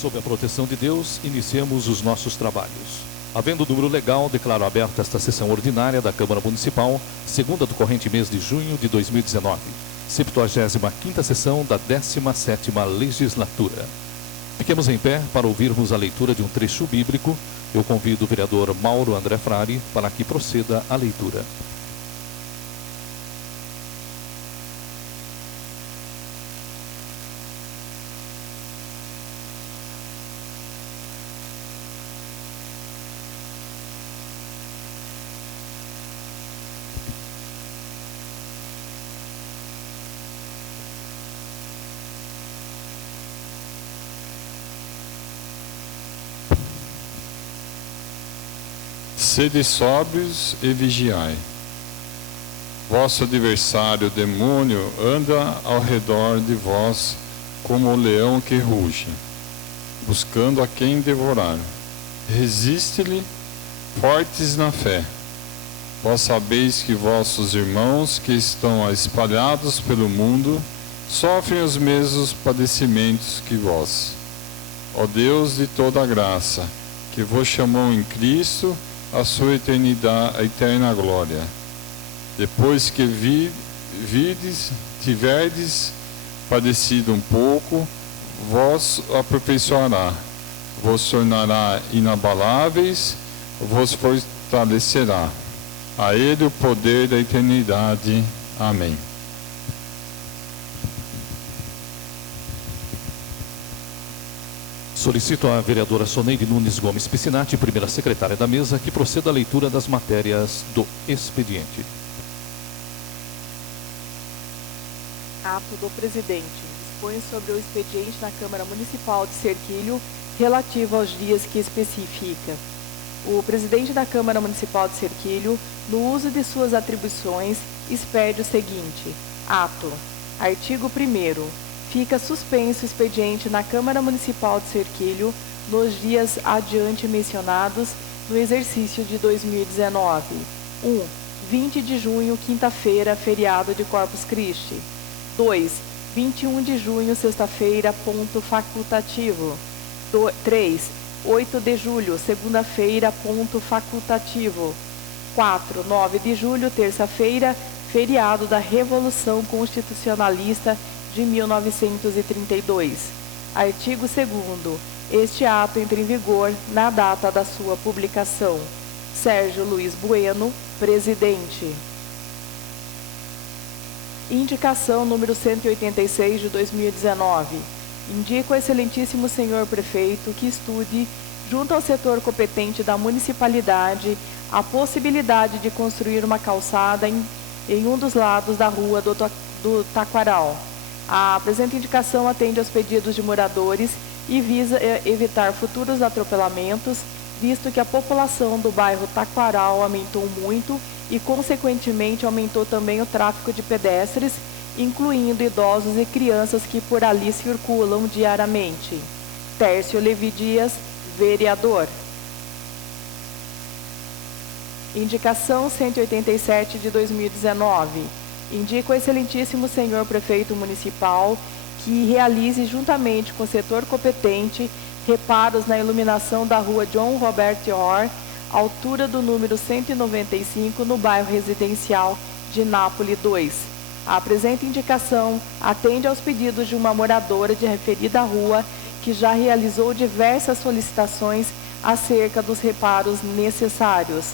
Sob a proteção de Deus, iniciamos os nossos trabalhos. Havendo número legal, declaro aberta esta sessão ordinária da Câmara Municipal, segunda do corrente mês de junho de 2019, 75ª sessão da 17ª Legislatura. Fiquemos em pé para ouvirmos a leitura de um trecho bíblico. Eu convido o vereador Mauro André Frari para que proceda a leitura. Sede sóbrios e vigiai. Vosso adversário, o demônio, anda ao redor de vós como o leão que ruge, buscando a quem devorar. Resiste-lhe, fortes na fé. Vós sabeis que vossos irmãos que estão espalhados pelo mundo sofrem os mesmos padecimentos que vós. Ó Deus de toda a graça, que vos chamou em Cristo a sua eterna glória. Depois que tiverdes padecido um pouco, vos aperfeiçoará, vos tornará inabaláveis, vos fortalecerá. A Ele o poder da eternidade. Amém. Solicito à vereadora Soneide Nunes Gomes Piscinati, primeira secretária da mesa, que proceda à leitura das matérias do expediente. Ato do presidente. Dispõe sobre o expediente na Câmara Municipal de Cerquilho relativo aos dias que especifica. O presidente da Câmara Municipal de Cerquilho, no uso de suas atribuições, expede o seguinte. Ato. Artigo 1º. Fica suspenso o expediente na Câmara Municipal de Cerquilho nos dias adiante mencionados no exercício de 2019. 1. 20 de junho, quinta-feira, feriado de Corpus Christi. 2. 21 de junho, sexta-feira, ponto facultativo. 3. 8 de julho, segunda-feira, ponto facultativo. 4. 9 de julho, terça-feira, feriado da Revolução Constitucionalista de 1932. Artigo 2º. Este ato entra em vigor na data da sua publicação. Sérgio Luiz Bueno, presidente. Indicação número 186 de 2019. Indico ao excelentíssimo senhor prefeito que estude, junto ao setor competente da municipalidade, a possibilidade de construir uma calçada em um dos lados da rua do Taquaral. A presente indicação atende aos pedidos de moradores e visa evitar futuros atropelamentos, visto que a população do bairro Taquaral aumentou muito e, consequentemente, aumentou também o tráfego de pedestres, incluindo idosos e crianças que por ali circulam diariamente. Tércio Levi Dias, vereador. Indicação 187 de 2019. Indico ao excelentíssimo senhor prefeito municipal que realize, juntamente com o setor competente, reparos na iluminação da rua John Robert Orr, altura do número 195, no bairro residencial de Nápoles 2. A presente indicação atende aos pedidos de uma moradora de referida rua que já realizou diversas solicitações acerca dos reparos necessários.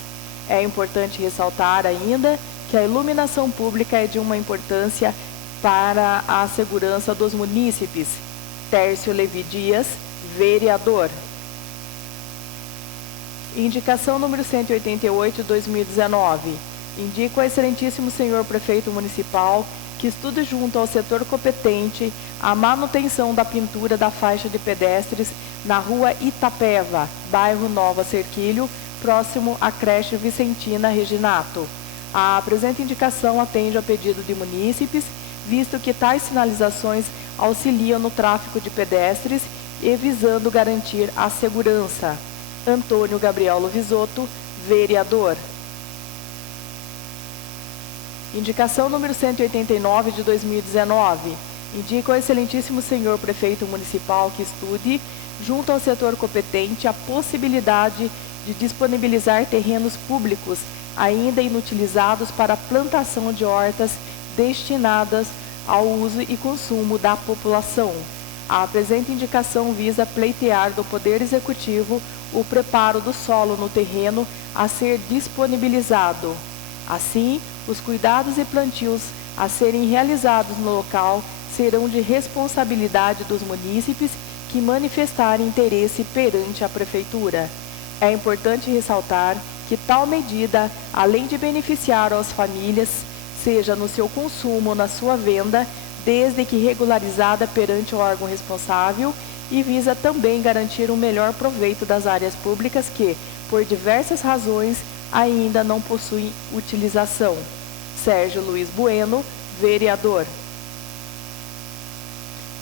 É importante ressaltar ainda que a iluminação pública é de uma importância para a segurança dos munícipes. Tércio Levi Dias, vereador. Indicação número 188 de 2019. Indico ao excelentíssimo senhor prefeito municipal que estude junto ao setor competente a manutenção da pintura da faixa de pedestres na rua Itapeva, bairro Nova Cerquilho, próximo à creche Vicentina Reginato. A presente indicação atende ao pedido de munícipes, visto que tais sinalizações auxiliam no tráfego de pedestres e visando garantir a segurança. Antônio Gabriel Lovisotto, vereador. Indicação número 189 de 2019. Indico ao excelentíssimo senhor prefeito municipal que estude, junto ao setor competente, a possibilidade de disponibilizar terrenos públicos ainda inutilizados para a plantação de hortas destinadas ao uso e consumo da população. A presente indicação visa pleitear do Poder Executivo o preparo do solo no terreno a ser disponibilizado. Assim, os cuidados e plantios a serem realizados no local serão de responsabilidade dos munícipes que manifestarem interesse perante a Prefeitura. É importante ressaltar que tal medida, além de beneficiar as famílias, seja no seu consumo ou na sua venda, desde que regularizada perante o órgão responsável, e visa também garantir um melhor proveito das áreas públicas que, por diversas razões, ainda não possuem utilização. Sérgio Luiz Bueno, vereador.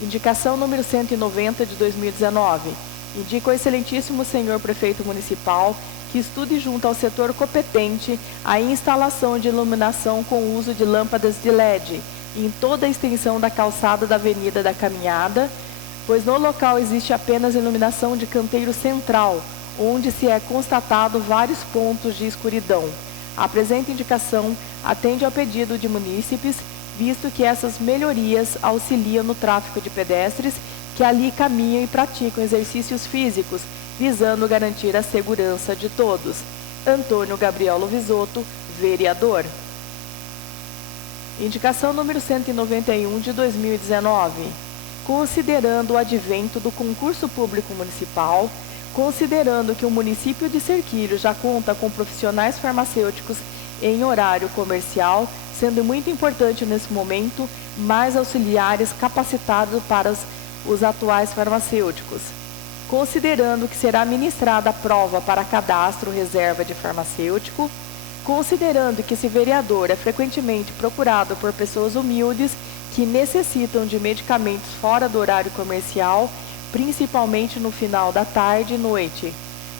Indicação número 190 de 2019. Indica o excelentíssimo senhor prefeito municipal que estude junto ao setor competente a instalação de iluminação com uso de lâmpadas de LED em toda a extensão da calçada da Avenida da Caminhada, pois no local existe apenas iluminação de canteiro central, onde se é constatado vários pontos de escuridão. A presente indicação atende ao pedido de munícipes, visto que essas melhorias auxiliam no tráfego de pedestres que ali caminham e praticam exercícios físicos, visando garantir a segurança de todos. Antônio Gabriel Lovisotto, vereador. Indicação número 191 de 2019. Considerando o advento do concurso público municipal, considerando que o município de Cerquilho já conta com profissionais farmacêuticos em horário comercial, sendo muito importante nesse momento mais auxiliares capacitados para os atuais farmacêuticos. Considerando que será ministrada a prova para cadastro reserva de farmacêutico, considerando que esse vereador é frequentemente procurado por pessoas humildes que necessitam de medicamentos fora do horário comercial, principalmente no final da tarde e noite,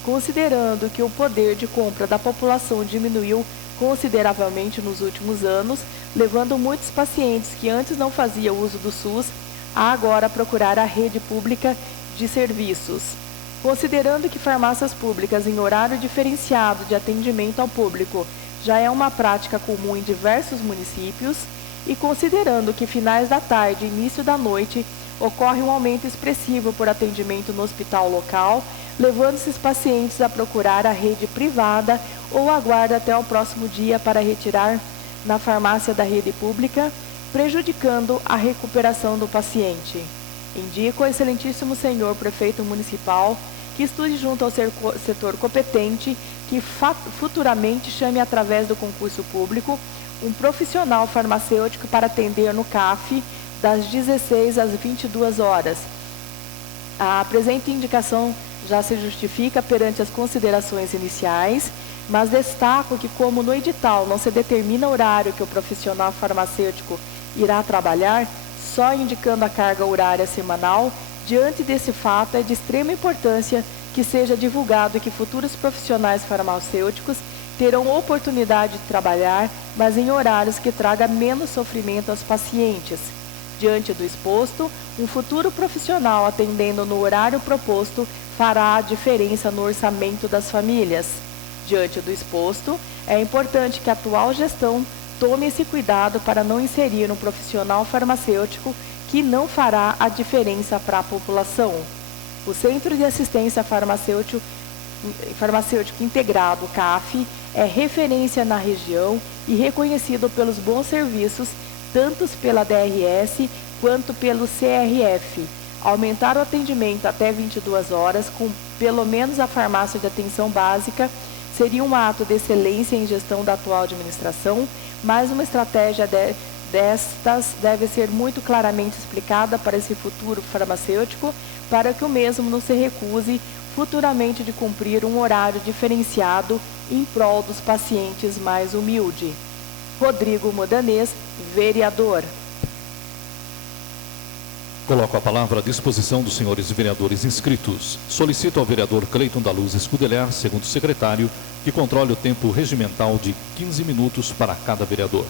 considerando que o poder de compra da população diminuiu consideravelmente nos últimos anos, levando muitos pacientes que antes não faziam uso do SUS a agora procurar a rede pública de serviços. Considerando que farmácias públicas em horário diferenciado de atendimento ao público já é uma prática comum em diversos municípios, e considerando que finais da tarde e início da noite ocorre um aumento expressivo por atendimento no hospital local, levando esses pacientes a procurar a rede privada ou aguarda até o próximo dia para retirar na farmácia da rede pública, prejudicando a recuperação do paciente. Indico ao excelentíssimo senhor prefeito municipal que estude junto ao setor competente que futuramente chame através do concurso público um profissional farmacêutico para atender no CAF das 16 às 22 horas. A presente indicação já se justifica perante as considerações iniciais, mas destaco que, como no edital não se determina o horário que o profissional farmacêutico irá trabalhar, só indicando a carga horária semanal, diante desse fato é de extrema importância que seja divulgado que futuros profissionais farmacêuticos terão oportunidade de trabalhar, mas em horários que tragam menos sofrimento aos pacientes. Diante do exposto, um futuro profissional atendendo no horário proposto fará a diferença no orçamento das famílias. Diante do exposto, é importante que a atual gestão tome esse cuidado para não inserir um profissional farmacêutico que não fará a diferença para a população. O Centro de Assistência Farmacêutico Integrado, CAF, é referência na região e reconhecido pelos bons serviços, tanto pela DRS quanto pelo CRF. Aumentar o atendimento até 22 horas, com pelo menos a farmácia de atenção básica, seria um ato de excelência em gestão da atual administração, mas uma estratégia destas deve ser muito claramente explicada para esse futuro farmacêutico, para que o mesmo não se recuse futuramente de cumprir um horário diferenciado em prol dos pacientes mais humildes. Rodrigo Modanês, vereador. Coloco a palavra à disposição dos senhores vereadores inscritos. Solicito ao vereador Cleiton da Luz Escudeler, segundo secretário, que controle o tempo regimental de 15 minutos para cada vereador,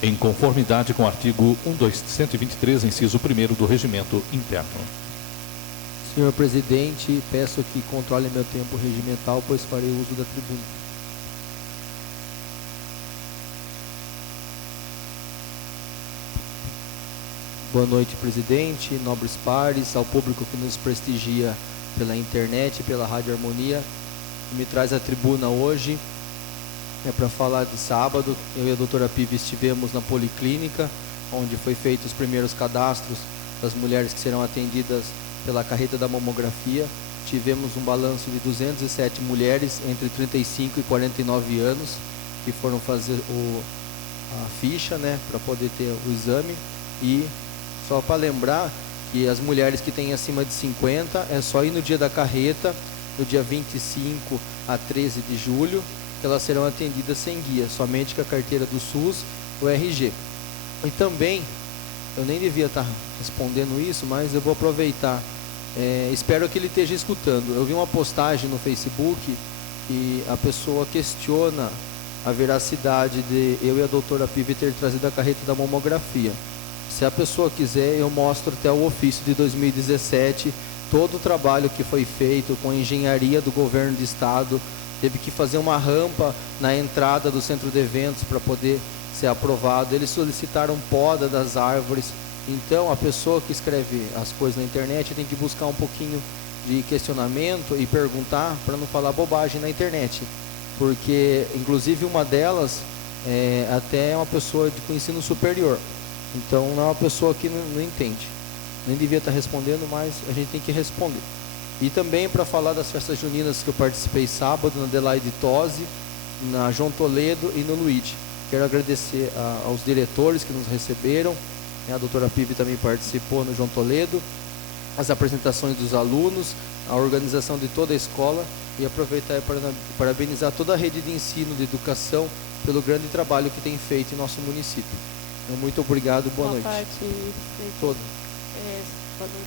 em conformidade com o artigo 123, inciso 1º do Regimento Interno. Senhor presidente, peço que controle meu tempo regimental, pois farei uso da tribuna. Boa noite, presidente, nobres pares, ao público que nos prestigia pela internet, pela Rádio Harmonia, que me traz à tribuna hoje. É para falar de sábado. Eu e a doutora Piva estivemos na Policlínica, onde foi feitos os primeiros cadastros das mulheres que serão atendidas pela carreta da mamografia. Tivemos um balanço de 207 mulheres entre 35 e 49 anos que foram fazer a ficha, né, para poder ter o exame. E só para lembrar que as mulheres que têm acima de 50 é só ir no dia da carreta, no dia 25 a 13 de julho, que elas serão atendidas sem guia, somente com a carteira do SUS, o RG. E também, eu nem devia estar respondendo isso, mas eu vou aproveitar. Espero que ele esteja escutando. Eu vi uma postagem no Facebook e a pessoa questiona a veracidade de eu e a doutora Piva ter trazido a carreta da mamografia. Se a pessoa quiser, eu mostro até o ofício de 2017, todo o trabalho que foi feito com a engenharia do governo do estado. Teve que fazer uma rampa na entrada do centro de eventos para poder ser aprovado. Eles solicitaram poda das árvores. Então, a pessoa que escreve as coisas na internet tem que buscar um pouquinho de questionamento e perguntar para não falar bobagem na internet. Porque, inclusive, uma delas até é uma pessoa com ensino superior. Então, não é uma pessoa que não entende. Nem devia estar respondendo, mas a gente tem que responder. E também para falar das festas juninas que eu participei sábado, na Adelaide Tosi, na João Toledo e no Luigi. Quero agradecer aos diretores que nos receberam. A doutora Piva também participou no João Toledo. As apresentações dos alunos, a organização de toda a escola. E aproveitar para parabenizar toda a rede de ensino, de educação, pelo grande trabalho que tem feito em nosso município. Muito obrigado, boa noite. Boa noite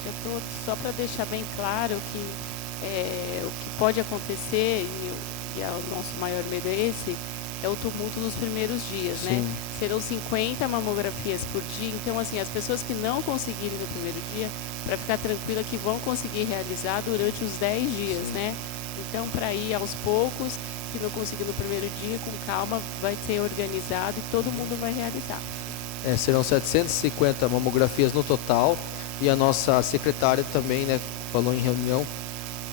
a todos. Só para deixar bem claro que o que pode acontecer, e o nosso maior medo é esse, é o tumulto dos primeiros dias, Sim. né? Serão 50 mamografias por dia, então assim, as pessoas que não conseguirem no primeiro dia, para ficar tranquila que vão conseguir realizar durante os 10 dias, né? Então, para ir aos poucos, se não conseguir no primeiro dia, com calma, vai ser organizado e todo mundo vai realizar. Serão 750 mamografias no total. E a nossa secretária também, né, falou em reunião,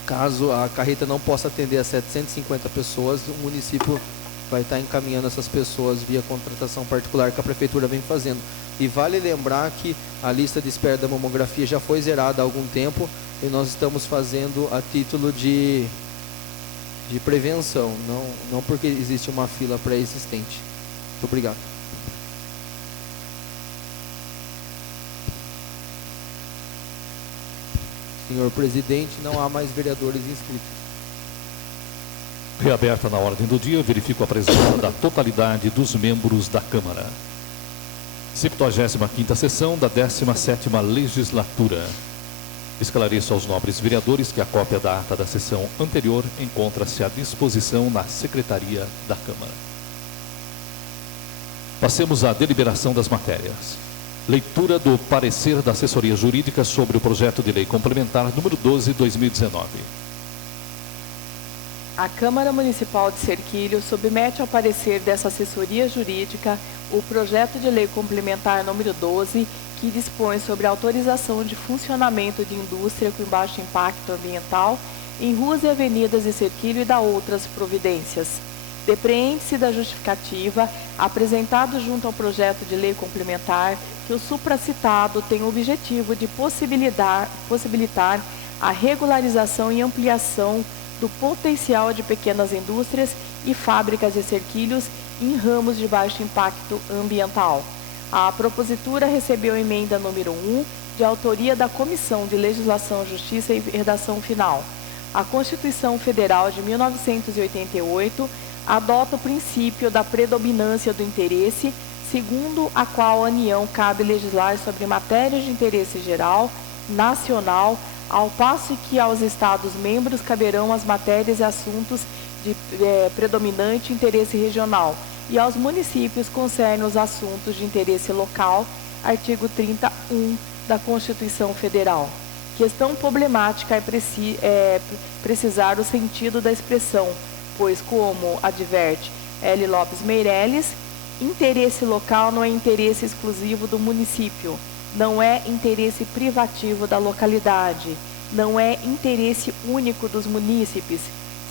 caso a carreta não possa atender a 750 pessoas, o município vai estar encaminhando essas pessoas via contratação particular que a prefeitura vem fazendo. E vale lembrar que a lista de espera da mamografia já foi zerada há algum tempo e nós estamos fazendo a título de prevenção, não porque existe uma fila pré-existente. Muito obrigado. Senhor presidente, não há mais vereadores inscritos. Reaberta na ordem do dia, verifico a presença da totalidade dos membros da Câmara. 75ª sessão da 17ª Legislatura. Esclareço aos nobres vereadores que a cópia da ata da sessão anterior encontra-se à disposição na Secretaria da Câmara. Passemos à deliberação das matérias. Leitura do parecer da assessoria jurídica sobre o projeto de lei complementar número 12/2019. A Câmara Municipal de Serquilho submete ao parecer dessa assessoria jurídica o projeto de lei complementar número 12, que dispõe sobre a autorização de funcionamento de indústria com baixo impacto ambiental em ruas e avenidas de Serquilho e da outras providências. Depreende-se da justificativa apresentado junto ao projeto de lei complementar que o supracitado tem o objetivo de possibilitar a regularização e ampliação do potencial de pequenas indústrias e fábricas de Serquilhos em ramos de baixo impacto ambiental. A propositura recebeu emenda número 1, de autoria da Comissão de Legislação, Justiça e Redação Final. A Constituição Federal de 1988 adota o princípio da predominância do interesse, segundo a qual a União cabe legislar sobre matérias de interesse geral, nacional, ao passo que aos Estados-membros caberão as matérias e assuntos de predominante interesse regional, e aos municípios concerne os assuntos de interesse local, artigo 31 da Constituição Federal. questão problemática é precisar o sentido da expressão, pois, como adverte L. Lopes Meirelles, interesse local não é interesse exclusivo do município, não é interesse privativo da localidade, não é interesse único dos munícipes.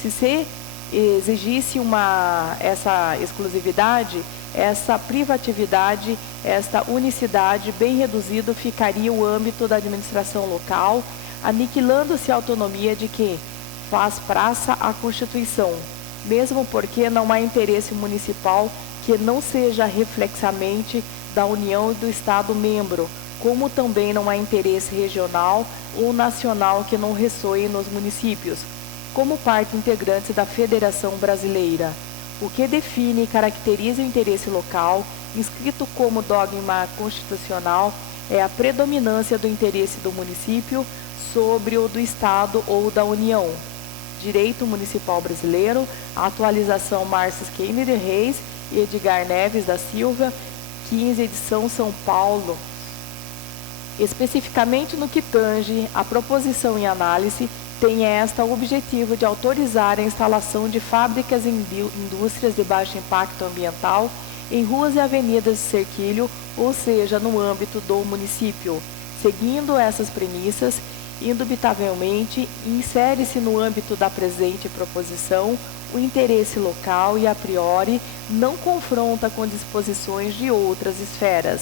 Se se exigisse essa exclusividade, essa privatividade, esta unicidade bem reduzido ficaria o âmbito da administração local, aniquilando-se a autonomia de que faz praça à Constituição, mesmo porque não há interesse municipal que não seja reflexamente da União e do Estado membro, como também não há interesse regional ou nacional que não ressoe nos municípios, como parte integrante da Federação Brasileira. O que define e caracteriza o interesse local, inscrito como dogma constitucional, é a predominância do interesse do município sobre o do Estado ou da União. Direito Municipal Brasileiro, atualização Márcio Kennedy Reis e Edgar Neves da Silva, 15, edição São Paulo. Especificamente no que tange a proposição em análise, tem esta o objetivo de autorizar a instalação de fábricas e indústrias de baixo impacto ambiental em ruas e avenidas de cerquilho, ou seja, no âmbito do município. Seguindo essas premissas, indubitavelmente, insere-se no âmbito da presente proposição o interesse local e, a priori, não confronta com disposições de outras esferas.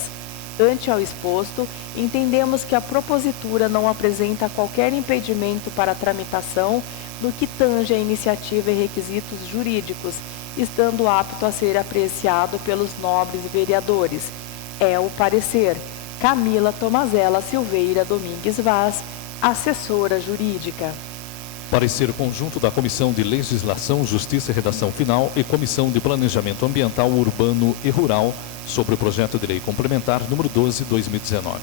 Ante ao exposto, entendemos que a propositura não apresenta qualquer impedimento para a tramitação no que tange a iniciativa e requisitos jurídicos, estando apto a ser apreciado pelos nobres vereadores. É o parecer. Camila Tomazella Silveira Domingues Vaz, assessora jurídica. Parecer conjunto da Comissão de Legislação, Justiça e Redação Final e Comissão de Planejamento Ambiental, Urbano e Rural sobre o projeto de lei complementar número 12/2019.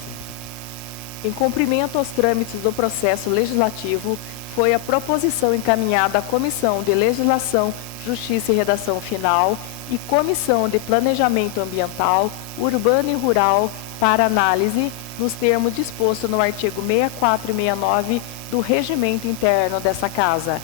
Em cumprimento aos trâmites do processo legislativo, foi a proposição encaminhada à Comissão de Legislação, Justiça e Redação Final e Comissão de Planejamento Ambiental, Urbano e Rural para análise nos termos dispostos no artigo 64 e 69 do Regimento Interno dessa Casa.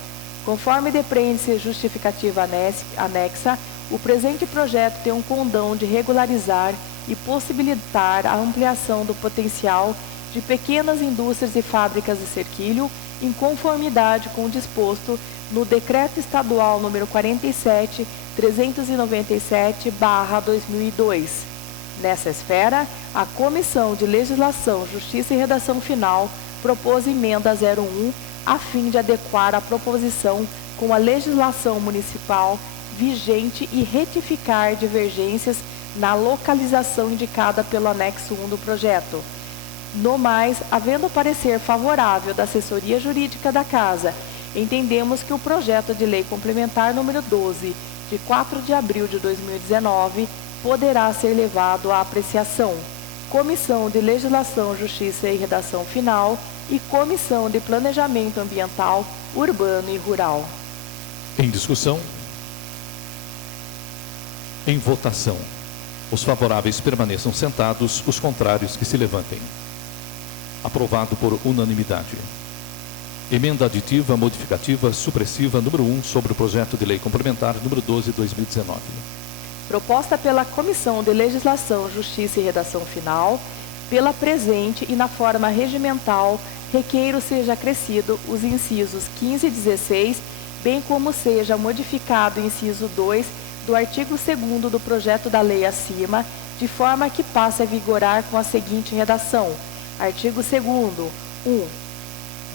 Conforme depreende-se justificativa anexa, o presente projeto tem um condão de regularizar e possibilitar a ampliação do potencial de pequenas indústrias e fábricas de cerquilho, em conformidade com o disposto no Decreto Estadual número 47.397/2002. Nessa esfera, a Comissão de Legislação, Justiça e Redação Final propôs emenda 01 a fim de adequar a proposição com a legislação municipal vigente e retificar divergências na localização indicada pelo anexo 1 do projeto. No mais, havendo parecer favorável da assessoria jurídica da Casa, entendemos que o projeto de lei complementar número 12, de 4 de abril de 2019, poderá ser levado à apreciação. Comissão de Legislação, Justiça e Redação Final e Comissão de Planejamento Ambiental, Urbano e Rural. Em discussão. Em votação. Os favoráveis permaneçam sentados, os contrários que se levantem. Aprovado por unanimidade. Emenda aditiva, modificativa, supressiva número 1 sobre o projeto de lei complementar número 12/2019. Proposta pela Comissão de Legislação, Justiça e Redação Final, pela presente e na forma regimental, requeiro seja acrescido os incisos 15 e 16, bem como seja modificado o inciso 2 do artigo 2º do projeto da lei acima, de forma que passe a vigorar com a seguinte redação. Artigo 2º. 1.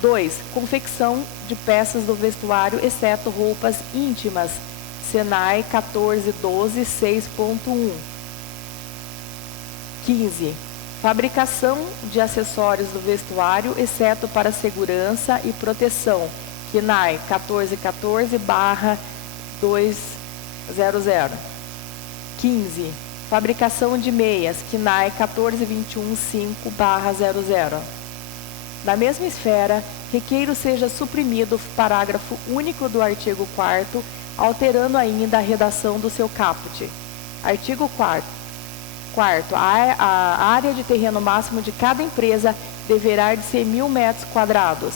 2. Confecção de peças do vestuário, exceto roupas íntimas. Senai 1412 6.1. 15. Fabricação de acessórios do vestuário, exceto para segurança e proteção. KNAI 1414/200. 15. Fabricação de meias, KNAI 1421.5/00. Na mesma esfera, requeiro seja suprimido o parágrafo único do artigo 4º, alterando ainda a redação do seu caput. Artigo 4º. A área de terreno máximo de cada empresa deverá de ser 1.000 metros quadrados.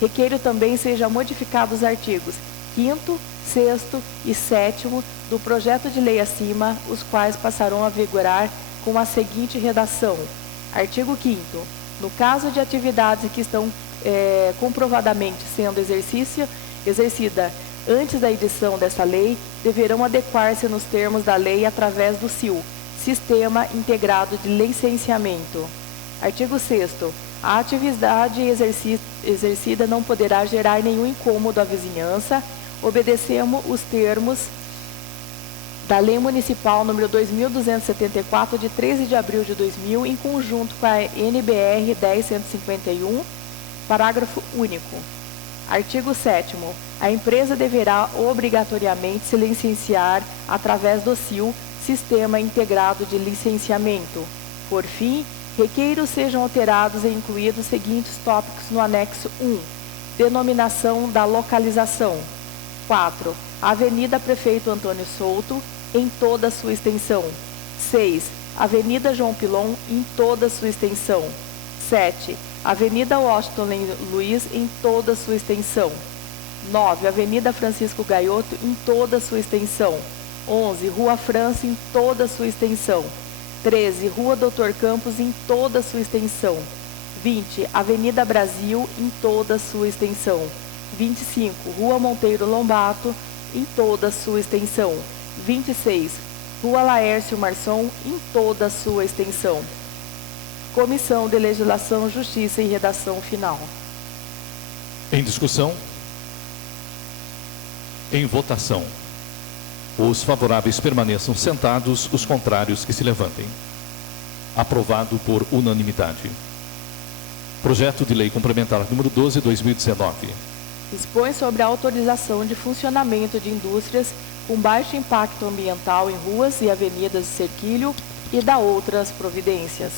Requeiro também seja modificado os artigos 5º, 6º e 7º do projeto de lei acima, os quais passarão a vigorar com a seguinte redação. Artigo 5º. No caso de atividades que estão comprovadamente sendo exercida antes da edição dessa lei, deverão adequar-se nos termos da lei através do SIL, Sistema Integrado de Licenciamento. Artigo 6º. A atividade exercida não poderá gerar nenhum incômodo à vizinhança, obedecendo os termos da Lei Municipal número 2.274, de 13 de abril de 2000, em conjunto com a NBR 10.151, parágrafo único. Artigo 7º. A empresa deverá obrigatoriamente se licenciar através do SIL, Sistema Integrado de Licenciamento. Por fim, requeiros sejam alterados e incluídos os seguintes tópicos no anexo 1. Denominação da localização. 4. Avenida Prefeito Antônio Souto, em toda a sua extensão. 6. Avenida João Pilon, em toda a sua extensão. 7. Avenida Washington Luiz, em toda a sua extensão. 9. Avenida Francisco Gaioto, em toda a sua extensão. 11. Rua França, em toda a sua extensão. 13. Rua Doutor Campos, em toda a sua extensão. 20. Avenida Brasil, em toda a sua extensão. 25. Rua Monteiro Lombato, em toda a sua extensão. 26. Rua Laércio Marçom, em toda a sua extensão. Comissão de Legislação, Justiça e Redação Final. Em discussão. Em votação. Os favoráveis permaneçam sentados, os contrários que se levantem. Aprovado por unanimidade. Projeto de Lei Complementar número 12/2019. Dispõe sobre a autorização de funcionamento de indústrias com baixo impacto ambiental em ruas e avenidas de Cerquilho e da outras providências.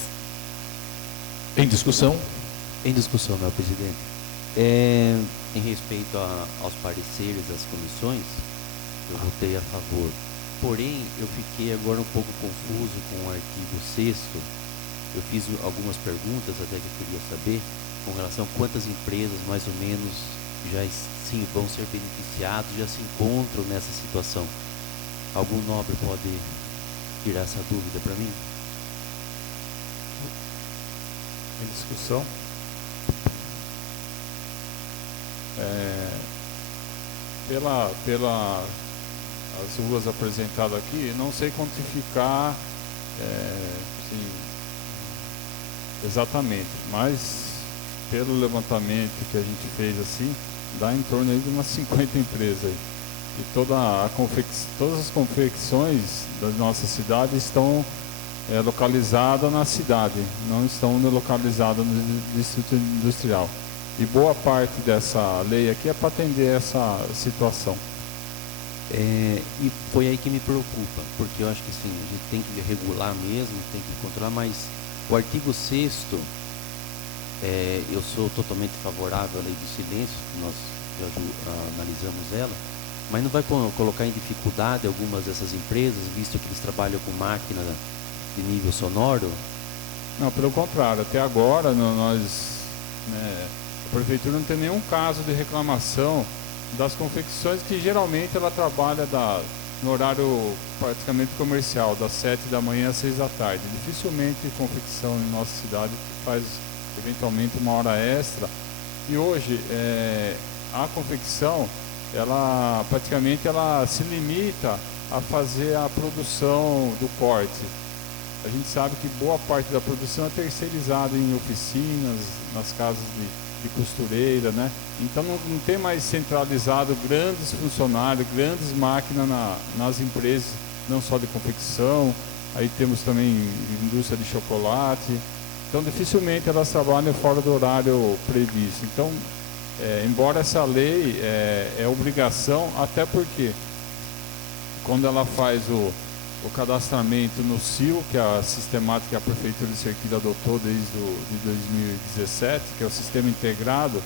Em discussão. Em discussão, meu presidente. Em respeito aos pareceres das comissões, eu votei a favor. Porém, eu fiquei agora um pouco confuso com o artigo 6º. Eu fiz algumas perguntas, até que eu queria saber, com relação a quantas empresas, mais ou menos, já sim, vão ser beneficiados, já se encontram nessa situação. Algum nobre pode tirar essa dúvida para mim? Em discussão. Pela as ruas apresentadas aqui, não sei quantificar assim, exatamente, mas pelo levantamento que a gente fez assim, dá em torno aí de umas 50 empresas aí. E todas as confecções da nossa cidade estão localizadas na cidade, não estão localizadas no distrito industrial. E boa parte dessa lei aqui é para atender essa situação. E foi aí que me preocupa, porque eu acho que assim, a gente tem que regular mesmo, tem que controlar, mas o artigo 6º, eu sou totalmente favorável à lei do silêncio, nós já analisamos ela, mas não vai colocar em dificuldade algumas dessas empresas, visto que eles trabalham com máquina de nível sonoro? Não, pelo contrário, até agora a prefeitura não tem nenhum caso de reclamação das confecções, que geralmente ela trabalha no horário praticamente comercial, das 7 da manhã às 6 da tarde. Dificilmente confecção em nossa cidade faz eventualmente uma hora extra. E hoje a confecção, ela praticamente se limita a fazer a produção do corte. A gente sabe que boa parte da produção é terceirizada em oficinas, nas casas de costureira, né? Então não tem mais centralizado grandes funcionários, grandes máquinas nas empresas, não só de confecção, aí temos também indústria de chocolate. Então dificilmente elas trabalham fora do horário previsto. Então, embora essa lei é obrigação, até porque quando ela faz o cadastramento no SIL, que é a sistemática que a Prefeitura de Cerquilho adotou desde 2017, que é o sistema integrado,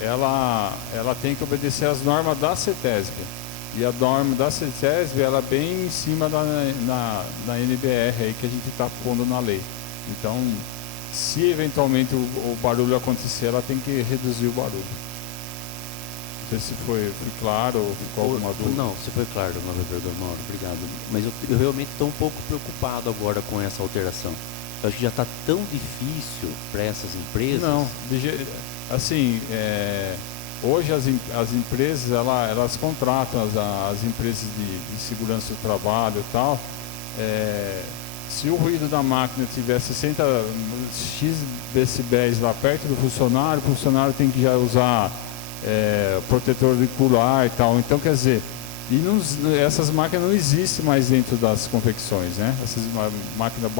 ela tem que obedecer às normas da CETESB. E a norma da CETESB, ela é bem em cima da NBR aí que a gente está pondo na lei. Então, se eventualmente o barulho acontecer, ela tem que reduzir o barulho. Não sei se foi claro ou ficou alguma dúvida. Não, você foi claro, vereador Mauro, obrigado. Mas eu realmente estou um pouco preocupado agora com essa alteração. Eu acho que já está tão difícil para essas empresas. Não, assim, hoje as empresas, elas contratam as empresas de segurança do trabalho e tal. Se o ruído da máquina tiver 60 x decibéis lá perto do funcionário, o funcionário tem que já usar protetor auricular e tal. Então, quer dizer, essas máquinas não existem mais dentro das confecções, né? Essas máquinas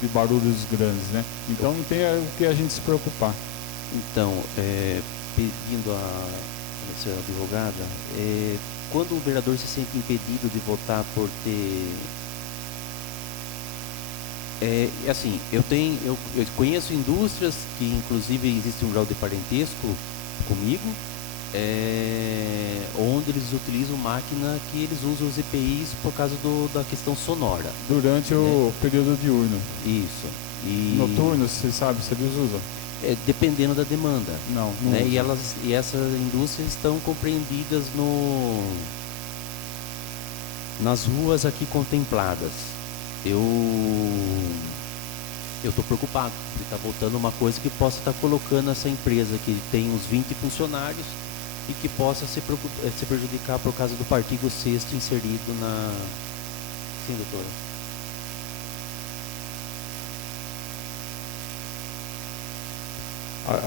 de barulhos grandes, né? Então não tem o que a gente se preocupar. Então, pedindo a senhora advogada, quando o vereador se sente impedido de votar por ter... assim, eu conheço indústrias que inclusive existe um grau de parentesco comigo, onde eles utilizam máquina que eles usam os EPIs por causa da questão sonora. Durante o período diurno. Isso. Noturno, você sabe se eles usam? Dependendo da demanda. Não né? usa. E essas indústrias estão compreendidas nas ruas aqui contempladas. Eu estou preocupado, porque está voltando uma coisa que possa estar colocando essa empresa que tem uns 20 funcionários e que possa se prejudicar por causa do artigo 6º inserido na... Sim, doutora.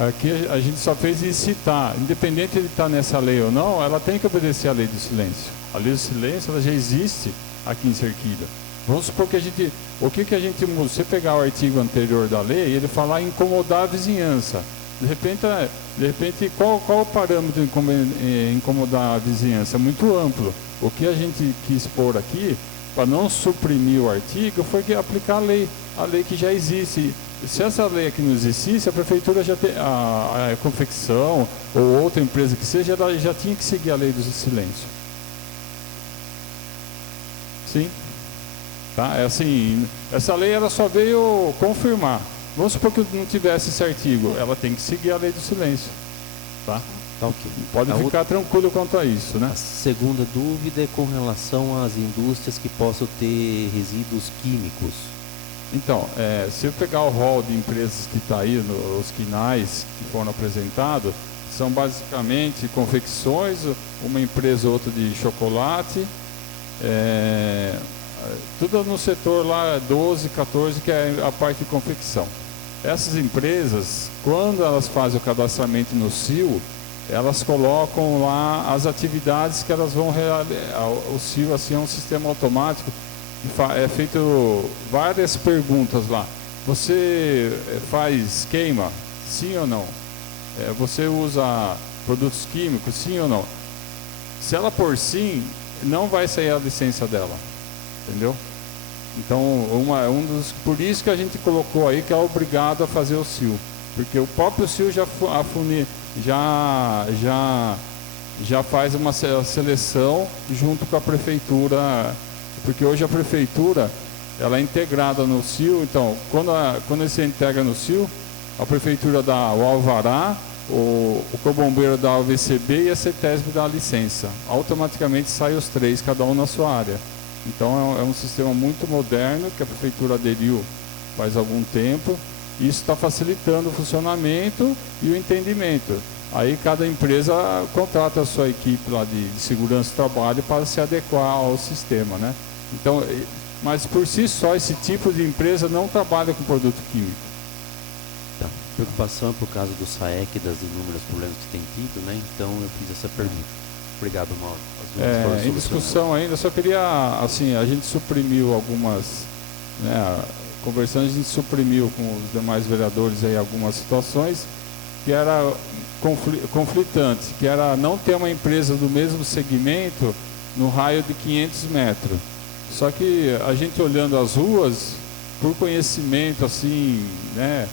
Aqui a gente só fez incitar, independente de estar nessa lei ou não, ela tem que obedecer à lei do silêncio. A lei do silêncio, ela já existe aqui em Cerquilha. Vamos supor que o que a gente muda? Se você pegar o artigo anterior da lei, ele fala em incomodar a vizinhança. De repente qual o parâmetro de incomodar a vizinhança? É muito amplo. O que a gente quis pôr aqui, para não suprimir o artigo, foi aplicar a lei que já existe. Se essa lei aqui não existisse, a prefeitura já tem, a confecção ou outra empresa que seja, ela já tinha que seguir a lei do silêncio. Sim? Tá? Assim, essa lei ela só veio confirmar. Vamos supor que não tivesse esse artigo, ela tem que seguir a lei do silêncio. Tá? Tá, ok. Pode ficar tranquilo quanto a isso, né? A segunda dúvida é com relação às indústrias que possam ter resíduos químicos. Então, se eu pegar o rol de empresas que está aí, os quinais que foram apresentados, são basicamente confecções, uma empresa ou outra de chocolate, tudo no setor lá 12, 14, que é a parte de confecção. Essas empresas, quando elas fazem o cadastramento no CIL, elas colocam lá as atividades que elas vão realizar. O CIL assim, é um sistema automático. É feito várias perguntas lá. Você faz queima? Sim ou não? Você usa produtos químicos? Sim ou não? Se ela por sim, não vai sair a licença dela. Entendeu? Então, por isso que a gente colocou aí que é obrigado a fazer o CIL. Porque o próprio CIL já faz uma seleção junto com a prefeitura. Porque hoje a prefeitura ela é integrada no CIL, então quando você integra no CIL, a prefeitura dá o alvará, o cobombeiro dá o VCB e a CETESB dá a licença. Automaticamente saem os três, cada um na sua área. Então é um sistema muito moderno que a prefeitura aderiu faz algum tempo. Isso está facilitando o funcionamento e o entendimento. Aí cada empresa contrata a sua equipe lá de segurança do trabalho para se adequar ao sistema, né? Então, mas por si só esse tipo de empresa não trabalha com produto químico. Tá. Preocupação é por causa do SAEC, das inúmeras problemas que tem tido, né? Então eu fiz essa pergunta. Obrigado, Mauro. Em discussão ainda, só queria, assim, a gente suprimiu algumas, né, conversando, a gente suprimiu com os demais vereadores aí algumas situações que era conflitante, que era não ter uma empresa do mesmo segmento no raio de 500 metros. Só que a gente olhando as ruas, por conhecimento assim, né,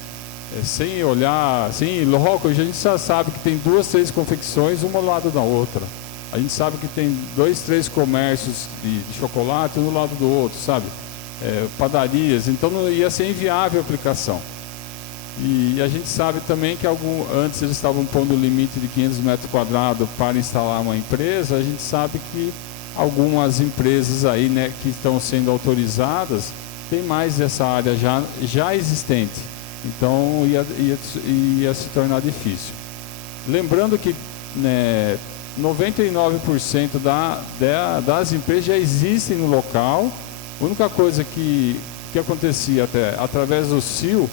sem olhar, sem logo, a gente já sabe que tem 2, 3 confecções, uma ao lado da outra. A gente sabe que tem 2, 3 comércios de chocolate um do lado do outro, sabe? Padarias, então não ia ser inviável a aplicação. E a gente sabe também que antes eles estavam pondo o limite de 500 metros quadrados para instalar uma empresa. A gente sabe que algumas empresas aí, né, que estão sendo autorizadas, tem mais dessa área já existente. Então ia se tornar difícil. Lembrando que, né, 99% das empresas já existem no local. A única coisa que acontecia através do CIL,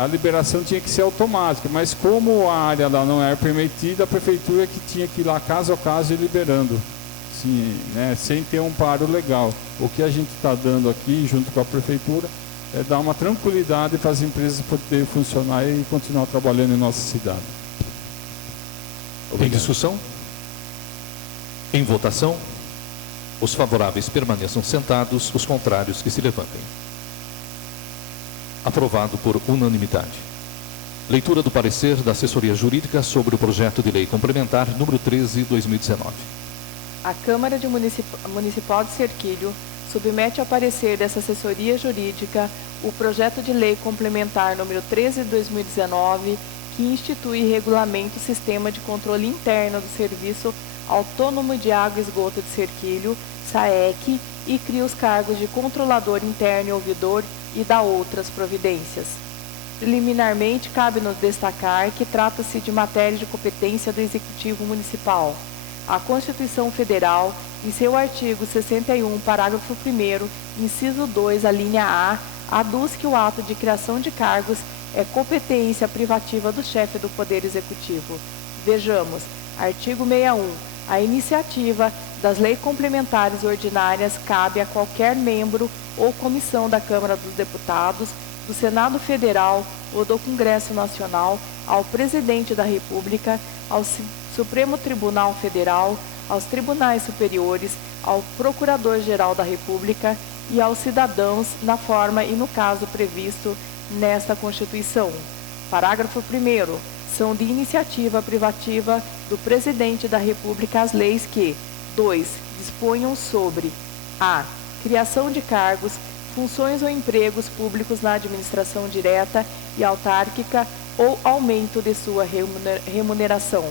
a liberação tinha que ser automática, mas como a área lá não era permitida, a prefeitura que tinha que ir lá caso a caso ir liberando, sim, né, sem ter um amparo legal. O que a gente está dando aqui, junto com a prefeitura, é dar uma tranquilidade para as empresas poderem funcionar e continuar trabalhando em nossa cidade. Em discussão? Em votação? Os favoráveis permaneçam sentados, os contrários que se levantem. Aprovado por unanimidade. Leitura do parecer da assessoria jurídica sobre o projeto de lei complementar número 13/2019. A Câmara Municipal de Serquilho submete ao parecer dessa assessoria jurídica o projeto de lei complementar número 13/2019, que institui e regulamenta o sistema de controle interno do Serviço Autônomo de Água e Esgoto de Serquilho, SAEC, e cria os cargos de controlador interno e ouvidor e dá outras providências. Preliminarmente, cabe-nos destacar que trata-se de matéria de competência do Executivo Municipal. A Constituição Federal, em seu artigo 61, parágrafo 1º, inciso 2, a linha A, aduz que o ato de criação de cargos é competência privativa do chefe do Poder Executivo. Vejamos, artigo 61. A iniciativa das leis complementares ordinárias cabe a qualquer membro ou comissão da Câmara dos Deputados, do Senado Federal ou do Congresso Nacional, ao Presidente da República, ao Supremo Tribunal Federal, aos tribunais superiores, ao Procurador-Geral da República e aos cidadãos na forma e no caso previsto nesta Constituição. Parágrafo 1º. São de iniciativa privativa do Presidente da República as leis que: 2. Disponham sobre a criação de cargos, funções ou empregos públicos na administração direta e autárquica ou aumento de sua remuneração.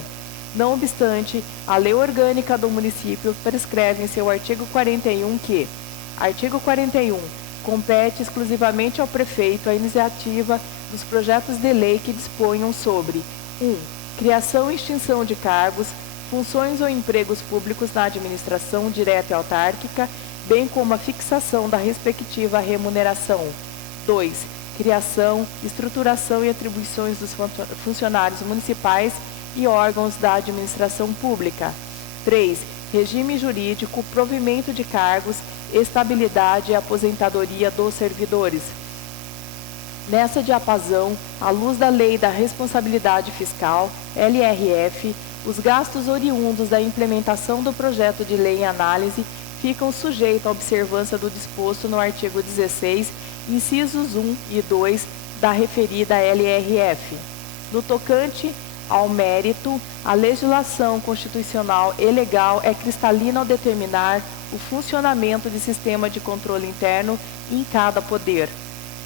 Não obstante, a Lei Orgânica do Município prescreve em seu artigo 41 que: artigo 41. Compete exclusivamente ao prefeito a iniciativa dos projetos de lei que disponham sobre 1. Criação e extinção de cargos, funções ou empregos públicos na administração direta e autárquica, bem como a fixação da respectiva remuneração. 2. Criação, estruturação e atribuições dos funcionários municipais e órgãos da administração pública. 3. Regime jurídico, provimento de cargos, estabilidade e aposentadoria dos servidores. Nessa diapasão, à luz da Lei da Responsabilidade Fiscal, LRF, os gastos oriundos da implementação do projeto de lei em análise ficam sujeitos à observância do disposto no artigo 16, incisos 1 e 2 da referida LRF. No tocante ao mérito, a legislação constitucional e legal é cristalina ao determinar o funcionamento de sistema de controle interno em cada poder.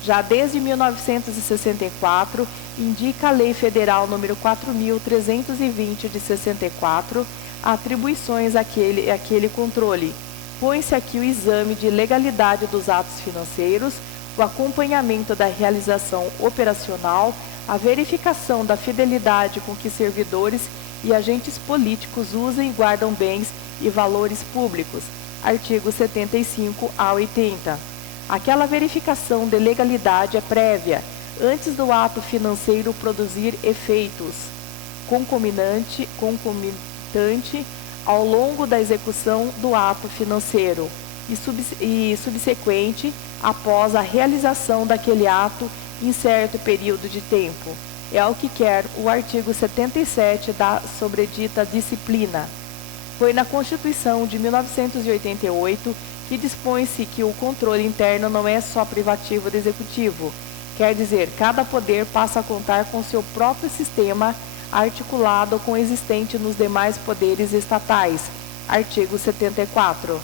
Já desde 1964, indica a Lei Federal número 4.320 de 64, atribuições àquele controle. Põe-se aqui o exame de legalidade dos atos financeiros, o acompanhamento da realização operacional, a verificação da fidelidade com que servidores e agentes políticos usam e guardam bens e valores públicos. Artigo 75 a 80. Aquela verificação de legalidade é prévia, antes do ato financeiro produzir efeitos, concomitante ao longo da execução do ato financeiro e subsequente após a realização daquele ato em certo período de tempo. É o que quer o artigo 77 da sobredita disciplina. Foi na Constituição de 1988 que dispõe-se que o controle interno não é só privativo do Executivo. Quer dizer, cada poder passa a contar com seu próprio sistema articulado com o existente nos demais poderes estatais. Artigo 74.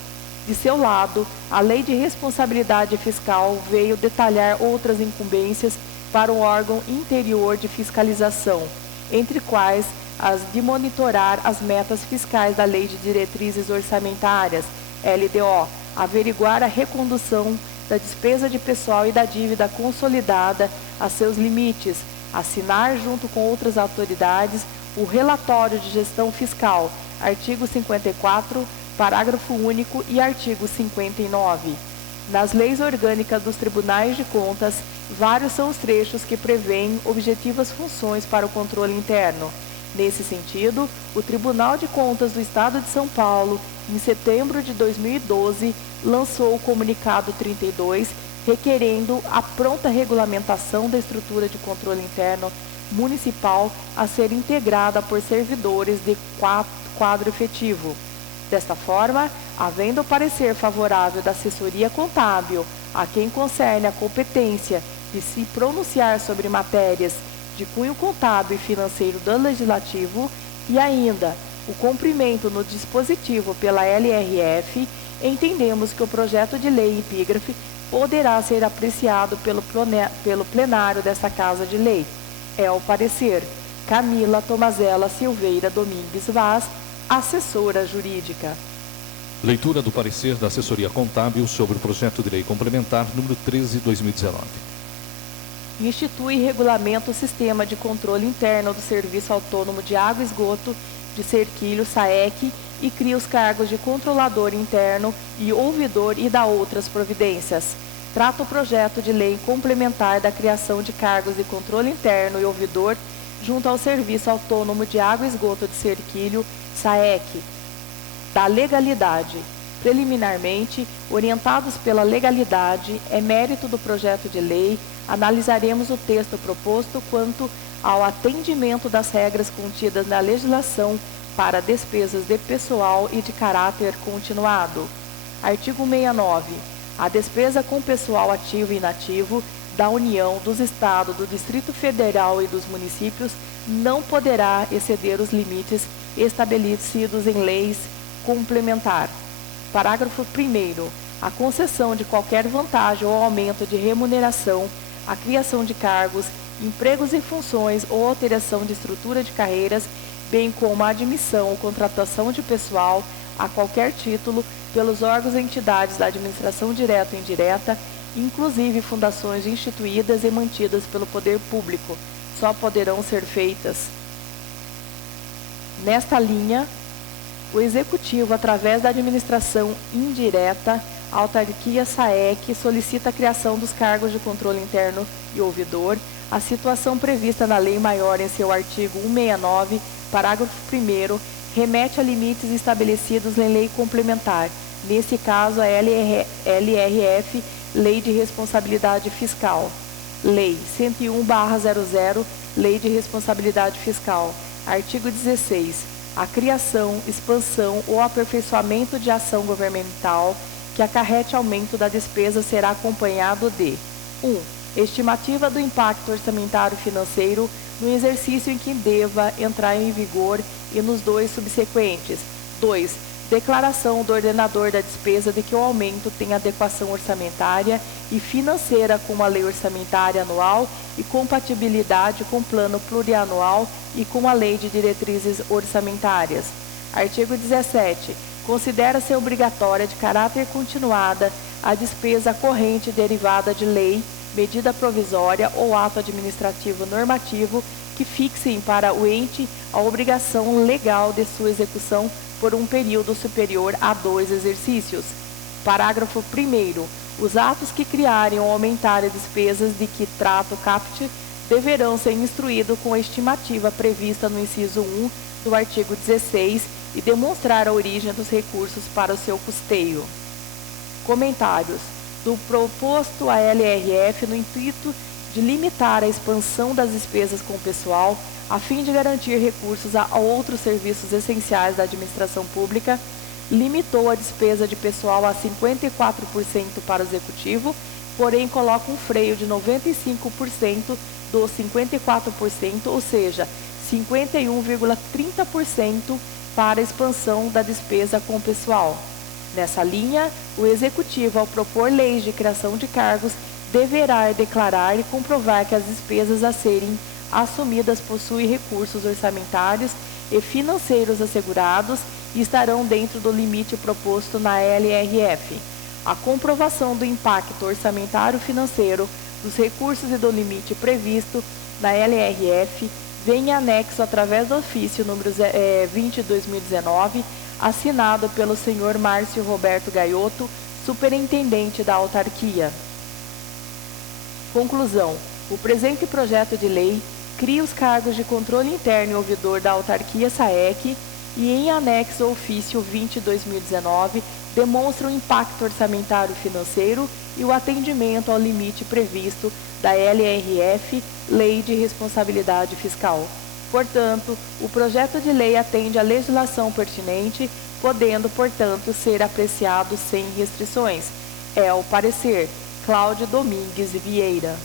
De seu lado, a Lei de Responsabilidade Fiscal veio detalhar outras incumbências para um órgão interior de fiscalização, entre quais as de monitorar as metas fiscais da Lei de Diretrizes Orçamentárias, LDO, averiguar a recondução da despesa de pessoal e da dívida consolidada a seus limites, assinar junto com outras autoridades o relatório de gestão fiscal, artigo 54, parágrafo único e artigo 59. Nas leis orgânicas dos tribunais de contas, vários são os trechos que prevêem objetivas funções para o controle interno. Nesse sentido, o Tribunal de Contas do Estado de São Paulo, em setembro de 2012, lançou o comunicado 32, requerendo a pronta regulamentação da estrutura de controle interno municipal a ser integrada por servidores de quadro efetivo. Desta forma, havendo o parecer favorável da assessoria contábil, a quem concerne a competência de se pronunciar sobre matérias de cunho contábil e financeiro do Legislativo, e ainda o cumprimento no dispositivo pela LRF, entendemos que o projeto de lei epígrafe poderá ser apreciado pelo plenário desta Casa de Lei. É o parecer. Camila Tomazella Silveira Domingues Vaz, assessora jurídica. Leitura do parecer da Assessoria Contábil sobre o projeto de lei complementar número 13/2019. Institui e regulamenta o sistema de controle interno do Serviço Autônomo de Água e Esgoto de Serquilho, SAEC, e cria os cargos de controlador interno e ouvidor e dá outras providências. Trata o projeto de lei complementar da criação de cargos de controle interno e ouvidor junto ao Serviço Autônomo de Água e Esgoto de Serquilho, SAEC. Da legalidade. Preliminarmente, orientados pela legalidade, é mérito do projeto de lei, analisaremos o texto proposto quanto ao atendimento das regras contidas na legislação para despesas de pessoal e de caráter continuado. Artigo 69. A despesa com pessoal ativo e inativo da União, dos Estados, do Distrito Federal e dos municípios não poderá exceder os limites estabelecidos em leis complementar. Parágrafo 1º. A concessão de qualquer vantagem ou aumento de remuneração, a criação de cargos, empregos e funções ou alteração de estrutura de carreiras, bem como a admissão ou contratação de pessoal a qualquer título pelos órgãos e entidades da administração direta e indireta, inclusive fundações instituídas e mantidas pelo poder público, só poderão ser feitas. Nesta linha, o Executivo, através da administração indireta, a autarquia SAEC solicita a criação dos cargos de controle interno e ouvidor, a situação prevista na Lei Maior em seu artigo 169, parágrafo 1º, remete a limites estabelecidos em lei complementar, nesse caso a LRF, Lei de Responsabilidade Fiscal. Lei 101/00, Lei de Responsabilidade Fiscal. Artigo 16. A criação, expansão ou aperfeiçoamento de ação governamental que acarrete aumento da despesa será acompanhado de 1. Estimativa do impacto orçamentário financeiro no exercício em que deva entrar em vigor e nos 2 subsequentes. 2. Declaração do ordenador da despesa de que o aumento tem adequação orçamentária e financeira com a lei orçamentária anual e compatibilidade com o plano plurianual e com a lei de diretrizes orçamentárias. Artigo 17. Considera-se obrigatória de caráter continuada a despesa corrente derivada de lei, medida provisória ou ato administrativo normativo que fixem para o ente a obrigação legal de sua execução por um período superior a 2 exercícios. Parágrafo 1º. Os atos que criarem ou aumentarem despesas de que trata o caput deverão ser instruídos com a estimativa prevista no inciso 1 do artigo 16 e demonstrar a origem dos recursos para o seu custeio. Comentários. Do proposto a LRF no intuito de limitar a expansão das despesas com o pessoal, a fim de garantir recursos a outros serviços essenciais da administração pública, limitou a despesa de pessoal a 54% para o Executivo, porém coloca um freio de 95% dos 54%, ou seja, 51,30% para a expansão da despesa com o pessoal. Nessa linha, o Executivo, ao propor leis de criação de cargos, deverá declarar e comprovar que as despesas a serem assumidas possuem recursos orçamentários e financeiros assegurados e estarão dentro do limite proposto na LRF. A comprovação do impacto orçamentário financeiro dos recursos e do limite previsto na LRF vem em anexo através do ofício número 20/2019, assinado pelo senhor Márcio Roberto Gaiotto, superintendente da autarquia. Conclusão. O presente projeto de lei cria os cargos de controle interno e ouvidor da autarquia SAEC e, em anexo ao ofício 20/2019, demonstra o impacto orçamentário financeiro e o atendimento ao limite previsto da LRF, Lei de Responsabilidade Fiscal. Portanto, o projeto de lei atende à legislação pertinente, podendo, portanto, ser apreciado sem restrições. É o parecer. Cláudio Domingues Vieira.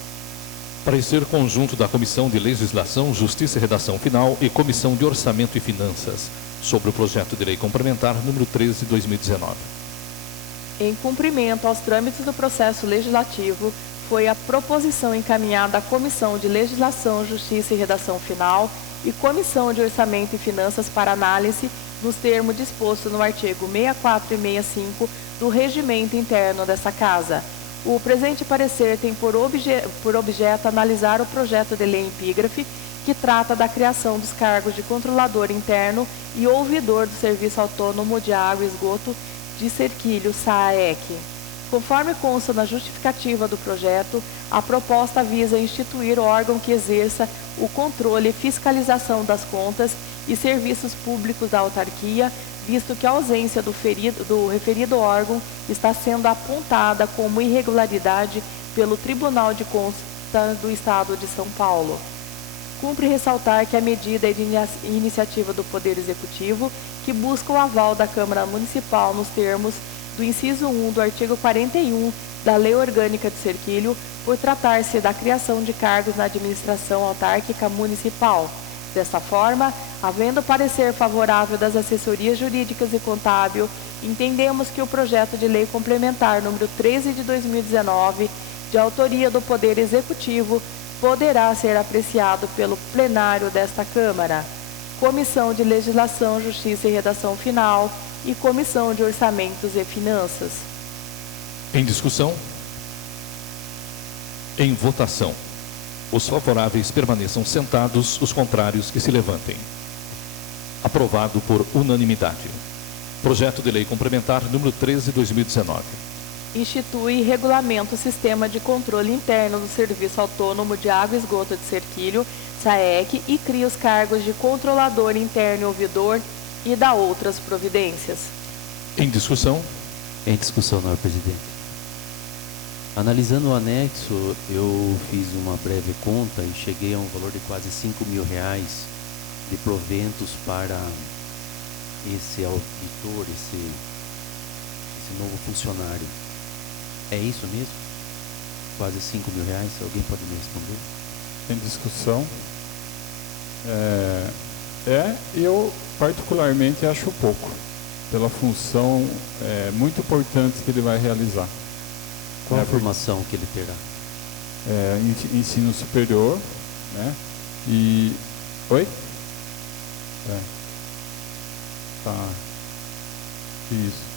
Parecer conjunto da Comissão de Legislação, Justiça e Redação Final e Comissão de Orçamento e Finanças sobre o projeto de lei complementar número 13/2019. Em cumprimento aos trâmites do processo legislativo, foi a proposição encaminhada à Comissão de Legislação, Justiça e Redação Final e Comissão de Orçamento e Finanças para análise nos termos dispostos no artigo 64 e 65 do Regimento Interno dessa Casa. O presente parecer tem por objeto analisar o projeto de lei epígrafe, que trata da criação dos cargos de controlador interno e ouvidor do Serviço Autônomo de Água e Esgoto de Cerquilho, SAEC. Conforme consta na justificativa do projeto, a proposta visa instituir órgão que exerça o controle e fiscalização das contas e serviços públicos da autarquia, visto que a ausência do referido órgão está sendo apontada como irregularidade pelo Tribunal de Contas do Estado de São Paulo. Cumpre ressaltar que a medida é de iniciativa do Poder Executivo, que busca o aval da Câmara Municipal nos termos do inciso 1 do artigo 41 da Lei Orgânica de Cerquilho, por tratar-se da criação de cargos na administração autárquica municipal. Desta forma, havendo parecer favorável das assessorias jurídicas e contábil, entendemos que o projeto de lei complementar número 13/2019, de autoria do Poder Executivo, poderá ser apreciado pelo plenário desta Câmara. Comissão de Legislação, Justiça e Redação Final e Comissão de Orçamentos e Finanças. Em discussão. Em votação. Os favoráveis permaneçam sentados, os contrários que se levantem. Aprovado por unanimidade. Projeto de lei complementar número 13/2019. Institui e regulamenta o sistema de controle interno do Serviço Autônomo de Água e Esgoto de Cerquilho, SAEC, e cria os cargos de controlador interno e ouvidor e dá outras providências. Em discussão. Em discussão, senhor presidente. Analisando o anexo, eu fiz uma breve conta e cheguei a um valor de quase R$5.000 de proventos para esse auditor, esse novo funcionário. É isso mesmo? Quase R$5.000? Alguém pode me responder? Em discussão. Eu particularmente acho pouco, pela função muito importante que ele vai realizar. Qual a formação que ele terá? Ensino superior, né? E... Oi? Tá. Isso.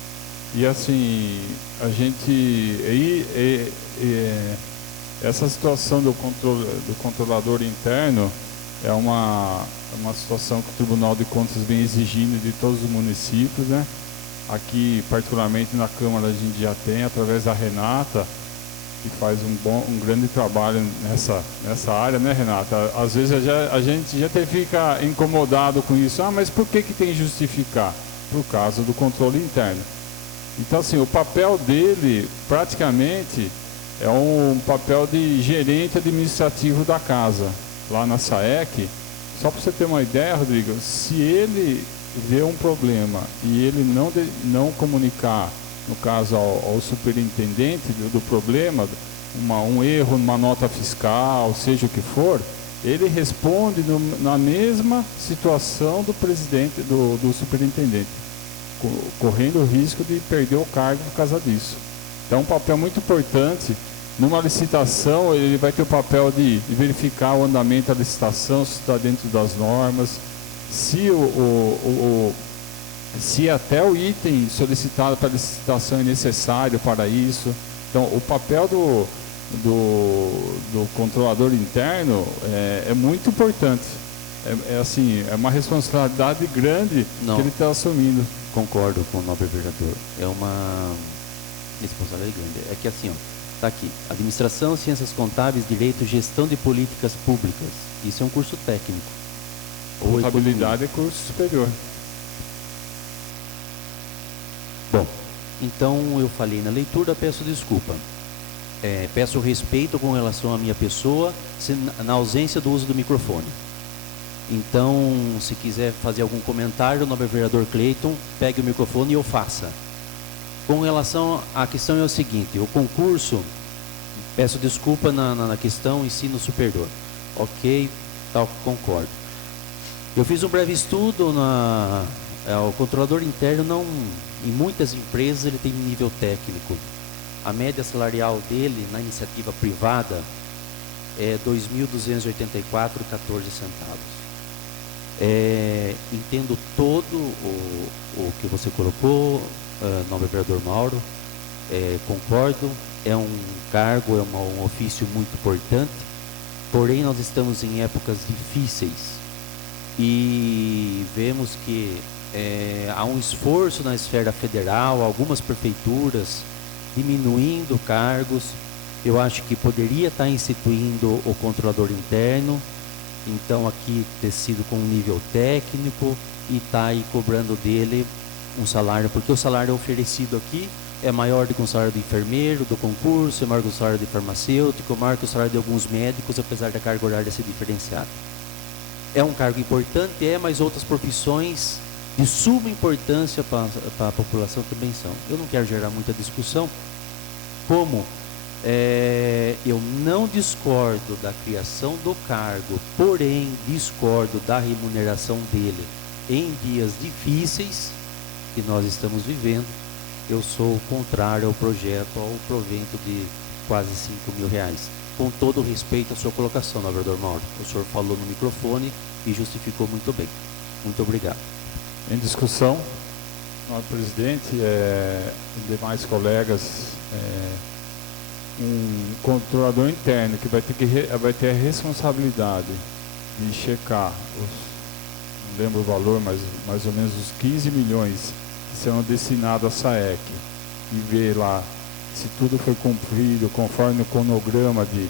E assim, a gente... essa situação do controlador interno é uma situação que o Tribunal de Contas vem exigindo de todos os municípios, né? Aqui, particularmente na Câmara, a gente já tem, através da Renata, que faz um grande trabalho nessa área, né, Renata? Às vezes a gente já fica incomodado com isso. Mas por que tem que justificar? Por causa do controle interno. Então, assim, o papel dele, praticamente, é um papel de gerente administrativo da casa, lá na SAEC. Só para você ter uma ideia, Rodrigo, se ele vê um problema e ele não comunicar, no caso ao superintendente do problema, um erro numa nota fiscal, seja o que for, ele responde na mesma situação do presidente, do superintendente, correndo o risco de perder o cargo por causa disso. Então, é um papel muito importante Numa licitação, ele vai ter o papel de verificar o andamento da licitação, se está dentro das normas, se até o item solicitado para a licitação é necessário para isso. Então, o papel do controlador interno é muito importante. É uma responsabilidade grande que ele está assumindo. Concordo com o nobre vereador. É uma responsabilidade grande. É que assim, ó, está aqui. Administração, Ciências Contábeis, Direito, Gestão de Políticas Públicas. Isso é um curso técnico. Ou contabilidade é curso superior. Bom, então eu falei na leitura, peço desculpa. Peço respeito com relação à minha pessoa, na ausência do uso do microfone. Então, se quiser fazer algum comentário, o nobre vereador Cleiton, pegue o microfone e eu faça. Com relação à questão é o seguinte, o concurso, peço desculpa na questão ensino superior. Ok, tal, concordo. Eu fiz um breve estudo, o controlador interno, em muitas empresas ele tem nível técnico. A média salarial dele na iniciativa privada é R$ 2.284,14. Entendo todo o que você colocou, nobre vereador Mauro, concordo, é um cargo, é um ofício muito importante, porém nós estamos em épocas difíceis e vemos que há um esforço na esfera federal, algumas prefeituras diminuindo cargos. Eu acho que poderia estar instituindo o controlador interno, então aqui ter sido com um nível técnico e estar aí cobrando dele um salário, porque o salário oferecido aqui é maior do que o salário do enfermeiro, do concurso, é maior do que o salário do farmacêutico, é maior que o salário de alguns médicos, apesar da carga horária ser diferenciada. É um cargo importante, mas outras profissões de suma importância para a população também são. Eu não quero gerar muita discussão, como eu não discordo da criação do cargo, porém discordo da remuneração dele em dias difíceis que nós estamos vivendo. Eu sou contrário ao projeto, ao provento de quase R$5.000. Com todo o respeito à sua colocação, vereador Mauro. O senhor falou no microfone e justificou muito bem. Muito obrigado. Em discussão, nosso presidente e demais colegas, um controlador interno que vai ter a responsabilidade de checar não lembro o valor, mas mais ou menos os 15 milhões que serão destinados à SAEC, e ver lá se tudo foi cumprido conforme o cronograma de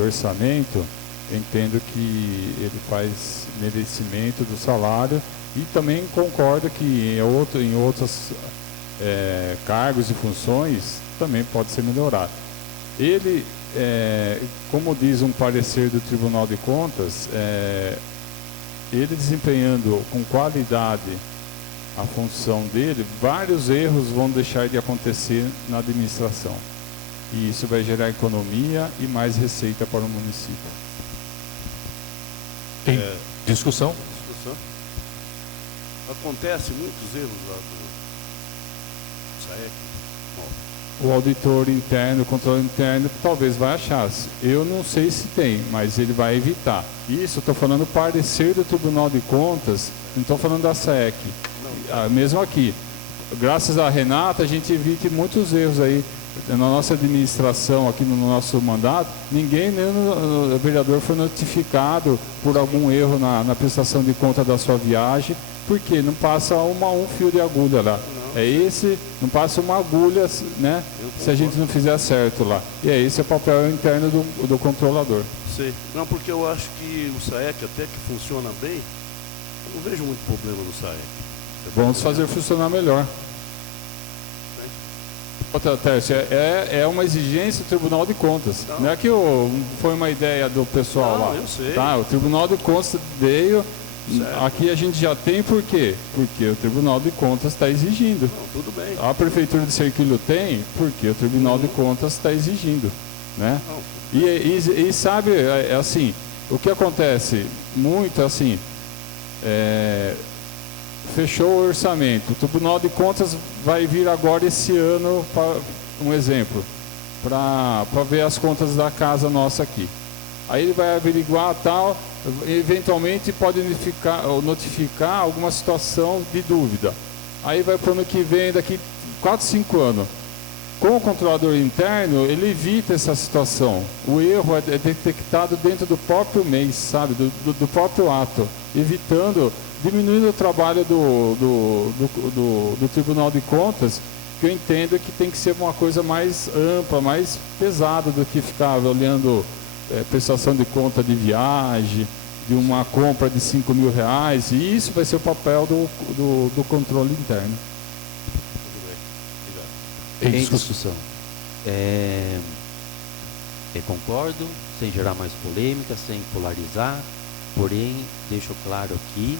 orçamento. Entendo que ele faz merecimento do salário e também concordo que em outros cargos e funções também pode ser melhorado. Ele, como diz um parecer do Tribunal de Contas, ele desempenhando com qualidade a função dele, vários erros vão deixar de acontecer na administração. E isso vai gerar economia e mais receita para o município. Tem discussão? Acontece muitos erros lá do SAEC. O auditor interno, o controle interno, talvez vai achar. Eu não sei se tem, mas ele vai evitar. Isso, eu estou falando parecer do Tribunal de Contas, não estou falando da SAEC. Mesmo aqui. Graças a Renata, a gente evita muitos erros aí. Na nossa administração, aqui no nosso mandato, ninguém, nem o vereador, foi notificado por algum erro na prestação de conta da sua viagem, porque não passa um fio de agulha lá. Não passa uma agulha, né, se a gente não fizer certo lá. E esse é o papel interno do controlador. Sei. Não, porque eu acho que o SAEC, até que funciona bem, eu não vejo muito problema no SAEC. Vamos fazer funcionar melhor. Outra, Tércio, é uma exigência do Tribunal de Contas. Não é que foi uma ideia do pessoal lá. Eu sei. Tá, o Tribunal de Contas veio. Aqui a gente já tem por quê? Porque o Tribunal de Contas está exigindo. Não, tudo bem. A Prefeitura de Serquilho tem, porque o Tribunal de Contas está exigindo. Né? E sabe, assim, o que acontece muito assim, fechou o orçamento, o Tribunal de Contas vai vir agora esse ano um exemplo, para ver as contas da casa nossa aqui. Aí ele vai averiguar tal, eventualmente pode notificar alguma situação de dúvida. Aí vai para o ano que vem, daqui 4, 5 anos. Com o controlador interno, ele evita essa situação. O erro é detectado dentro do próprio mês, sabe? Do próprio ato, diminuindo o trabalho do Tribunal de Contas, que eu entendo que tem que ser uma coisa mais ampla, mais pesada do que ficar olhando prestação de conta de viagem, de uma compra de R$5.000, e isso vai ser o papel do controle interno. Em discussão. Concordo, sem gerar mais polêmica, sem polarizar, porém, deixo claro aqui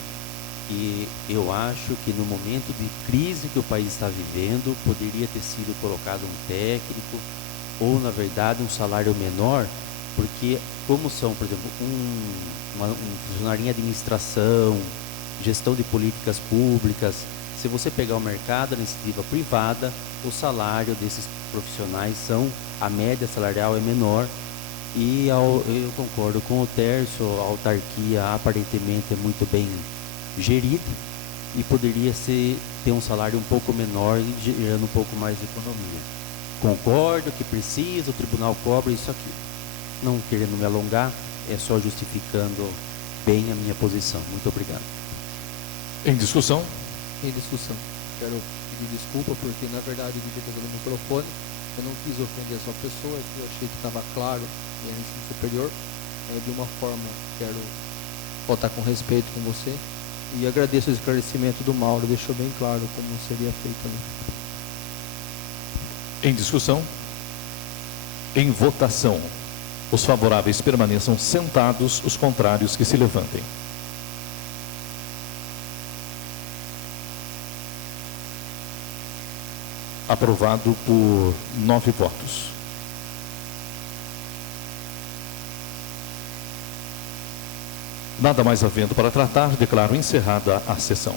que eu acho que no momento de crise que o país está vivendo, poderia ter sido colocado um técnico, ou, na verdade, um salário menor, porque, como são, por exemplo, um funcionário em administração, gestão de políticas públicas, se você pegar o mercado da iniciativa privada, o salário desses profissionais a média salarial é menor, e eu concordo com o Tércio, a autarquia aparentemente é muito bem gerida e poderia ter um salário um pouco menor e gerando um pouco mais de economia. Concordo que precisa, o tribunal cobra isso aqui. Não querendo me alongar, é só justificando bem a minha posição. Muito obrigado. Em discussão? Em discussão. Quero pedir desculpa porque, na verdade, eu devia ter usado o microfone. Eu não quis ofender a sua pessoa, eu achei que estava claro e era ensino superior. De uma forma, quero votar com respeito com você. E agradeço o esclarecimento do Mauro, deixou bem claro como seria feito ali. Em discussão? Em votação. Os favoráveis permaneçam sentados, os contrários que se levantem. Aprovado por 9 votos. Nada mais havendo para tratar, declaro encerrada a sessão.